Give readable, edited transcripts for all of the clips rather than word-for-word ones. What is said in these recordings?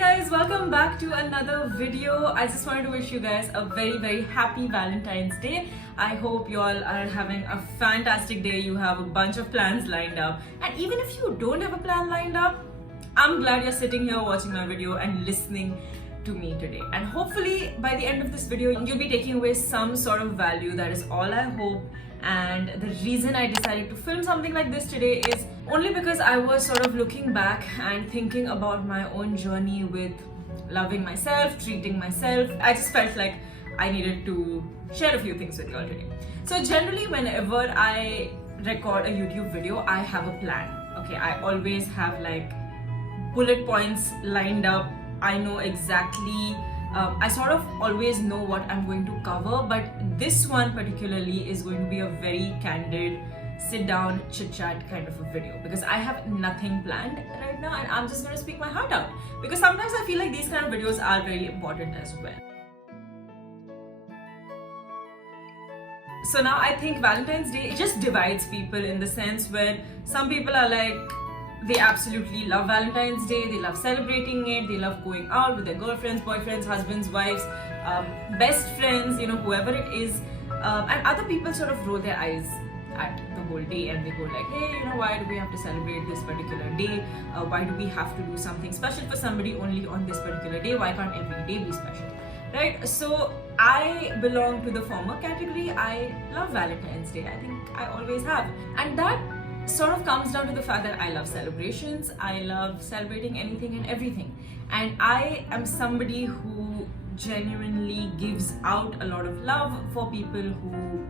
guys, welcome back to another video. I just wanted to wish you guys a very happy Valentine's Day. I hope you all are having a fantastic day. You have a bunch of plans lined up, and even if you don't have a plan lined up, I'm glad you're sitting here watching my video and listening to me today. And hopefully by the end of this video you'll be taking away some sort of value. That is all I hope. And the reason I decided to film something like this today is only because I was sort of looking back and thinking about my own journey with loving myself, treating myself. I just felt like I needed to share a few things with you all today. So generally whenever I record a YouTube video, I have a plan. Okay, I always have like bullet points lined up. I know exactly, I sort of always know what I'm going to cover, but this one particularly is going to be a very candid, sit down, chit chat kind of a video because I have nothing planned right now and I'm just going to speak my heart out because sometimes I feel like these kind of videos are very important as well. So now I think Valentine's Day, it just divides people in the sense where some people are like, they absolutely love Valentine's Day, they love celebrating it, they love going out with their girlfriends, boyfriends, husbands, wives, best friends, you know, whoever it is. And other people sort of roll their eyes at the whole day and they go like, hey, you know, why do we have to celebrate this particular day? Why do we have to do something special for somebody only on this particular day? Why can't every day be special? Right? So I belong to the former category. I love Valentine's Day. I think I always have. And that sort of comes down to the fact that I love celebrations. I love celebrating anything and everything. And I am somebody who genuinely gives out a lot of love for people who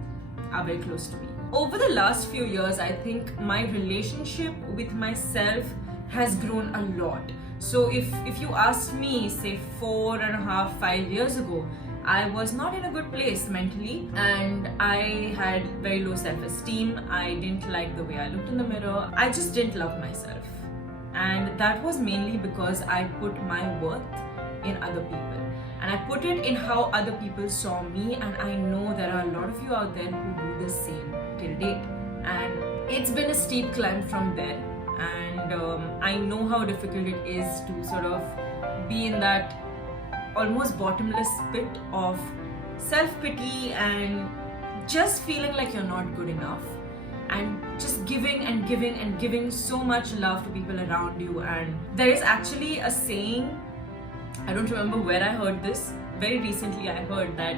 are very close to me. Over the last few years, I think my relationship with myself has grown a lot. So if you asked me, say 4.5, 5 years ago, I was not in a good place mentally and I had very low self-esteem. I didn't like the way I looked in the mirror. I just didn't love myself. And that was mainly because I put my worth in other people. And I put it in how other people saw me, and I know there are a lot of you out there who do the same till date. And it's been a steep climb from there. And I know how difficult it is to sort of be in that almost bottomless pit of self-pity and just feeling like you're not good enough and just giving and giving and giving so much love to people around you. And there is actually a saying, I don't remember where I heard this, very recently I heard that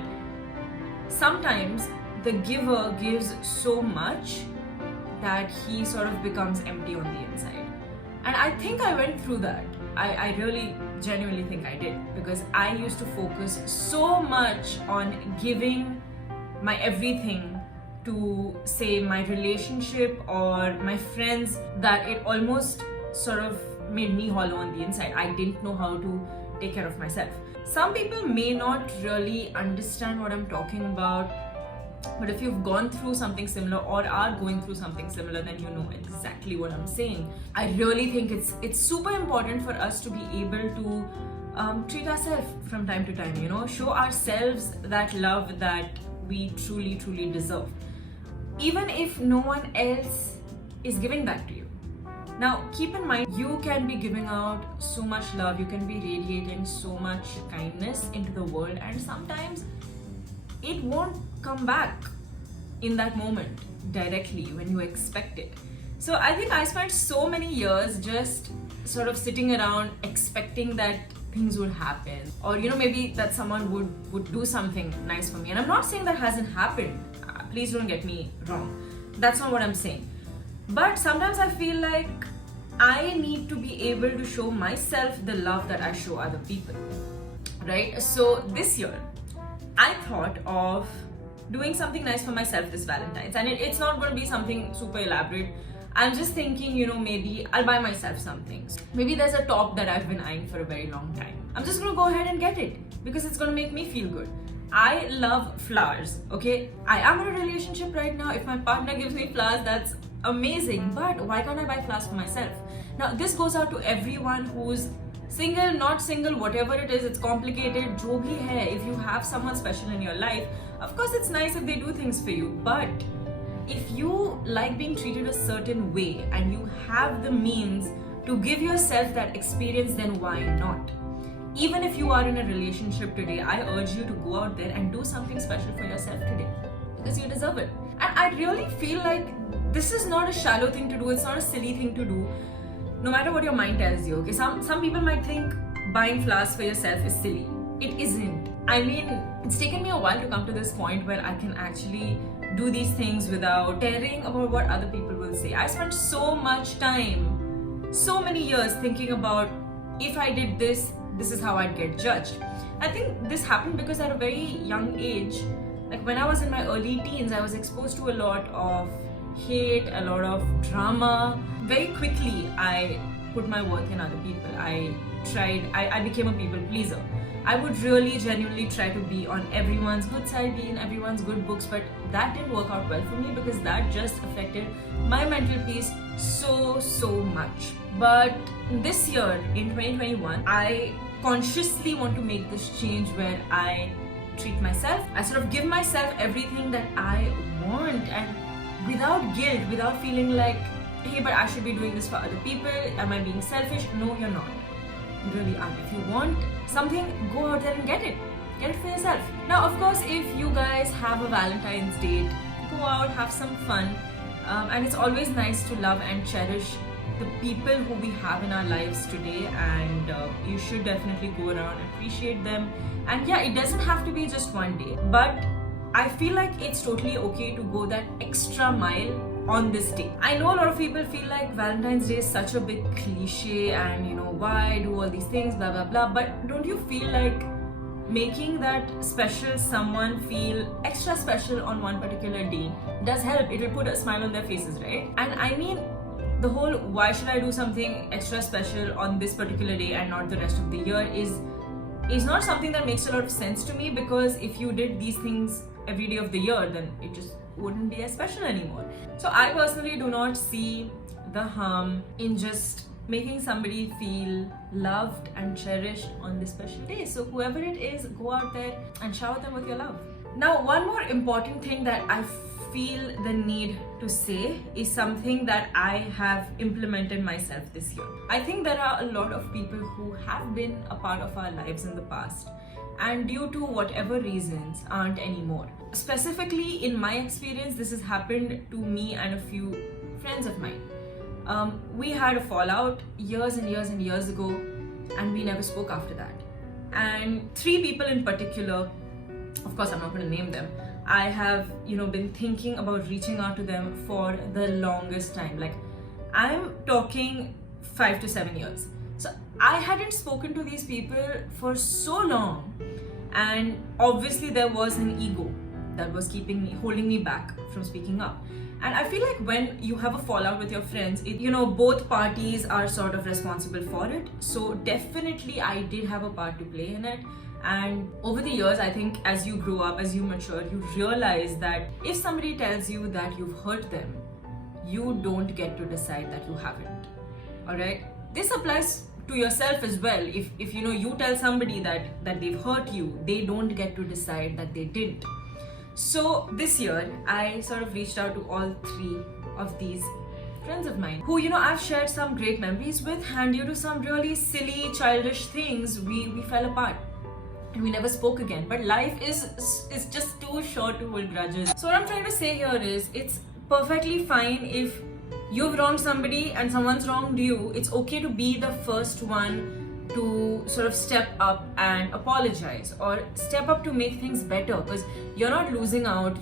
sometimes the giver gives so much that he sort of becomes empty on the inside. And I think I went through that. I really genuinely think I did, because I used to focus so much on giving my everything to, say, my relationship or my friends that it almost sort of made me hollow on the inside. I didn't know how to take care of myself. Some people may not really understand what I'm talking about, but if you've gone through something similar or are going through something similar, then you know exactly what I'm saying. I really think it's super important for us to be able to treat ourselves from time to time, you know, show ourselves that love that we truly deserve, even if no one else is giving that to you. Now, keep in mind, you can be giving out so much love, you can be radiating so much kindness into the world, and sometimes it won't come back in that moment directly when you expect it. So I think I spent so many years just sort of sitting around expecting that things would happen, or you know, maybe that someone would do something nice for me. And I'm not saying that hasn't happened, please don't get me wrong, that's not what I'm saying. But sometimes I feel like I need to be able to show myself the love that I show other people, right? So this year I thought of doing something nice for myself this Valentine's, and it's not going to be something super elaborate. I'm just thinking, you know, maybe I'll buy myself something. Maybe there's a top that I've been eyeing for a very long time. I'm just going to go ahead and get it because it's going to make me feel good. I love flowers, okay? I am in a relationship right now. If my partner gives me flowers, that's amazing. But why can't I buy flowers for myself? Now, this goes out to everyone who's single, not single, whatever it is, it's complicated, jo bhi hai. If you have someone special in your life, of course it's nice if they do things for you, but if you like being treated a certain way and you have the means to give yourself that experience, then why not? even if you are in a relationship today, I urge you to go out there and do something special for yourself today, because you deserve it. And I really feel like this is not a shallow thing to do, it's not a silly thing to do, no matter what your mind tells you. Okay, some people might think buying flowers for yourself is silly. It isn't. I mean, it's taken me a while to come to this point where I can actually do these things without caring about what other people will say. I spent so much time, so many years thinking about, if I did this, this is how I'd get judged. I think this happened because at a very young age, like when I was in my early teens, I was exposed to a lot of hate, a lot of drama. Very quickly, I put my worth in other people. I became a people pleaser. I would really genuinely try to be on everyone's good side, be in everyone's good books, but that didn't work out well for me because that just affected my mental peace so much. But this year, in 2021, I consciously want to make this change where I treat myself, I sort of give myself everything that I want, and without guilt, without feeling like, hey, but I should be doing this for other people, am I being selfish? No, you're not. You really aren't. If you want something, go out there and get it for yourself. Now, of course, if you guys have a Valentine's date, go out, have some fun, and it's always nice to love and cherish the people who we have in our lives today, and you should definitely go around and appreciate them. And yeah, it doesn't have to be just one day, but I feel like it's totally okay to go that extra mile on this day. I know a lot of people feel like Valentine's Day is such a big cliche and why do all these things, blah blah blah, but don't you feel like making that special someone feel extra special on one particular day does help? It will put a smile on their faces, right? And I mean, the whole why should I do something extra special on this particular day and not the rest of the year is not something that makes a lot of sense to me, because if you did these things every day of the year, then it just wouldn't be as special anymore. So I personally do not see the harm in just making somebody feel loved and cherished on this special day. So whoever it is, go out there and shower them with your love. Now, one more important thing that I feel the need to say is something that I have implemented myself this year. I think there are a lot of people who have been a part of our lives in the past, and due to whatever reasons aren't anymore. Specifically in my experience, this has happened to me and a few friends of mine. We had a fallout years and years and years ago, and we never spoke after that. And 3 people in particular, of course I'm not going to name them, I have been thinking about reaching out to them for the longest time. Like, I'm talking 5 to 7 years. So I hadn't spoken to these people for so long, and obviously there was an ego that was holding me back from speaking up. And I feel like when you have a fallout with your friends, both parties are sort of responsible for it. So definitely I did have a part to play in it. And over the years, I think as you grow up, as you mature, you realize that if somebody tells you that you've hurt them, you don't get to decide that you haven't. Alright? This applies to yourself as well. If you tell somebody that they've hurt you, they don't get to decide that they didn't. So this year, I sort of reached out to all 3 of these friends of mine who I've shared some great memories with, and due to some really silly, childish things, we fell apart. And we never spoke again. But life is just too short to hold grudges. So what I'm trying to say here is, it's perfectly fine if you've wronged somebody and someone's wronged you. It's okay to be the first one to sort of step up and apologize, or step up to make things better, because you're not losing out,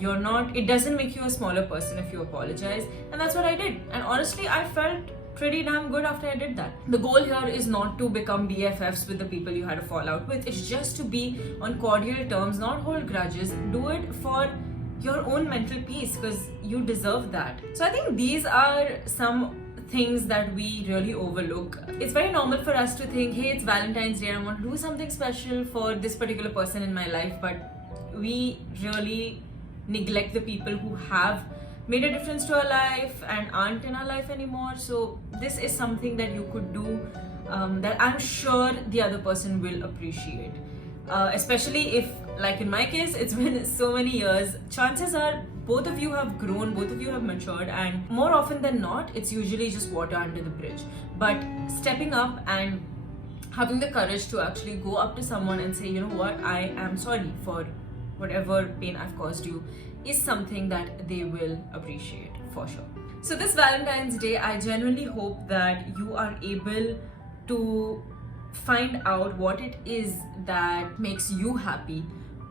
it doesn't make you a smaller person if you apologize. And that's what I did. And honestly, I felt pretty damn good after I did that. The goal here is not to become BFFs with the people you had a fallout with. It's just to be on cordial terms, not hold grudges. Do it for your own mental peace, because you deserve that. So I think these are some things that we really overlook. It's very normal for us to think, hey, it's Valentine's Day, I want to do something special for this particular person in my life, but we really neglect the people who have made a difference to our life and aren't in our life anymore. So this is something that you could do that I'm sure the other person will appreciate. Especially if, like in my case, it's been so many years, chances are both of you have grown, both of you have matured, and more often than not, it's usually just water under the bridge. But stepping up and having the courage to actually go up to someone and say, you know what, I am sorry for whatever pain I've caused you, is something that they will appreciate for sure. So this Valentine's Day, I genuinely hope that you are able to find out what it is that makes you happy,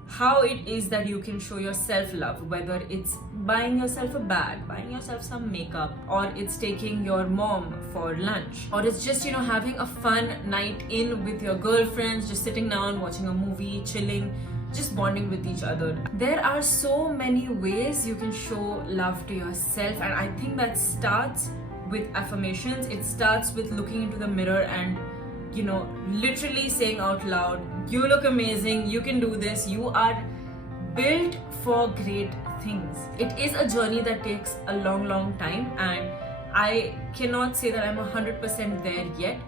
how it is that you can show your self-love, whether it's buying yourself a bag, buying yourself some makeup, or it's taking your mom for lunch, or it's just, you know, having a fun night in with your girlfriends, just sitting down, watching a movie, chilling, just bonding with each other. There are so many ways you can show love to yourself, and I think that starts with affirmations. It starts with looking into the mirror and, you know, literally saying out loud, you look amazing, you can do this, you are built for great things. It is a journey that takes a long time, and I cannot say that I'm 100% there yet.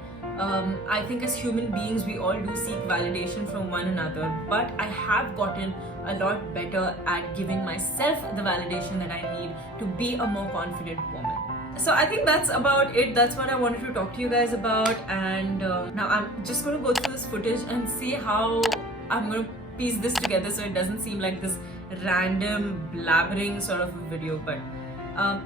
I think as human beings, we all do seek validation from one another, but I have gotten a lot better at giving myself the validation that I need to be a more confident woman. So I think that's about it. That's what I wanted to talk to you guys about, and now I'm just going to go through this footage and see how I'm going to piece this together so it doesn't seem like this random blabbering sort of a video. But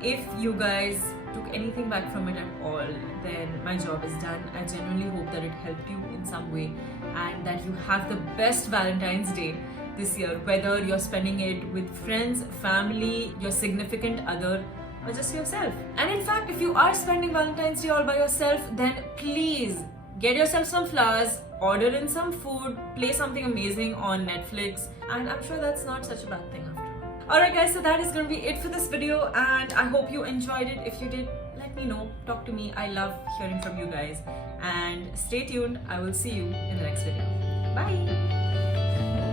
if you guys took anything back from it at all, then my job is done. I genuinely hope that it helped you in some way and that you have the best Valentine's Day this year, whether you're spending it with friends, family, your significant other, or just yourself. And in fact, if you are spending Valentine's Day all by yourself, then please get yourself some flowers, order in some food, play something amazing on Netflix, and I'm sure that's not such a bad thing after all. Alright guys, so that is going to be it for this video, and I hope you enjoyed it. If you did, let me know, talk to me. I love hearing from you guys, and stay tuned. I will see you in the next video. Bye!